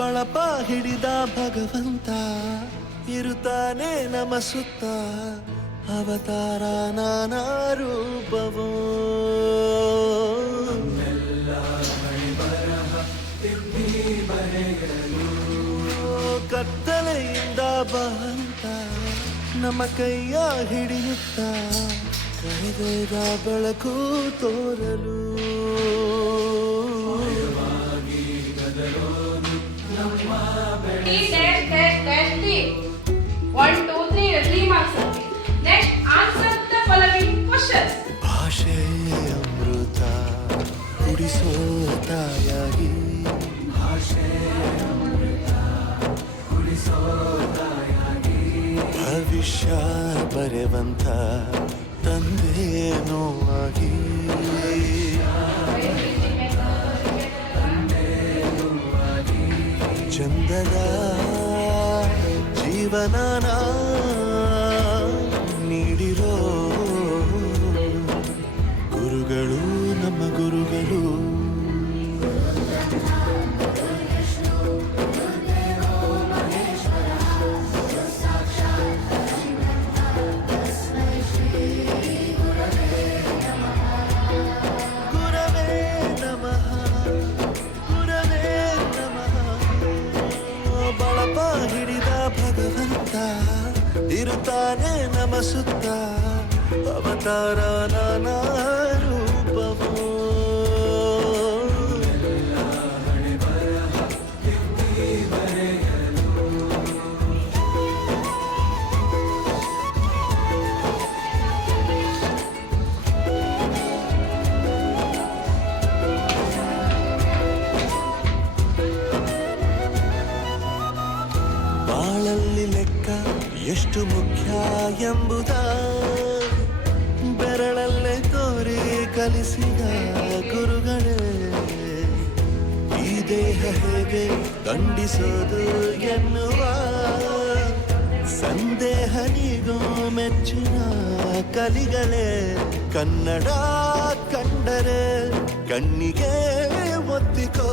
ಬಳಪ ಹಿಡಿದ ಭಗವಂತ ಇರುತ್ತಾನೆ ನಮ ಸುತ್ತ ಅವತಾರ ನಾನಾ ರೂಪವೋ ಕತ್ತಲೆಯಿಂದ ಬಂತ ನಮ್ಮ ಕೈಯ ಹಿಡಿಯುತ್ತ ಕಳೆದ ಬೆಳಕು ತೋರಲು ಭಾಷೆ ಅಮೃತ ಕುಡಿಸೋ ತಾಯಾಗಿ ಭವಿಷ್ಯ ಬರೆವಂತ ತಂದೇನೋ ಆಗಿ ಚಂದದ ಜೀವನನ ನೀಡಿರೋ ಗುರುಗಳು ನಮ್ಮ ಗುರುಗಳು ಇರುತ್ತಾನೆ ನಮ ಸುತ್ತ ಅವತಾರ ನಾನಾ ರೂಪವೋ ಬಾಳಲ್ಲಿ ಲೆಕ್ಕ ಎಷ್ಟು ಮುಖ್ಯ ಎಂಬುದ ಬೆರಳಲ್ಲೇ ತೋರಿ ಕಲಿಸಿದ ಗುರುಗಳೇ ಈ ದೇಹ ಹೇಗೆ ದಂಡಿಸೋದು ಎನ್ನುವ ಸಂದೇಹ ನೀಗೋ ಮೆಚ್ಚಿನ ಕಲಿಗಳೇ ಕನ್ನಡ ಕಂಡರೆ ಕಣ್ಣಿಗೆ ಒತ್ತಿಕೋ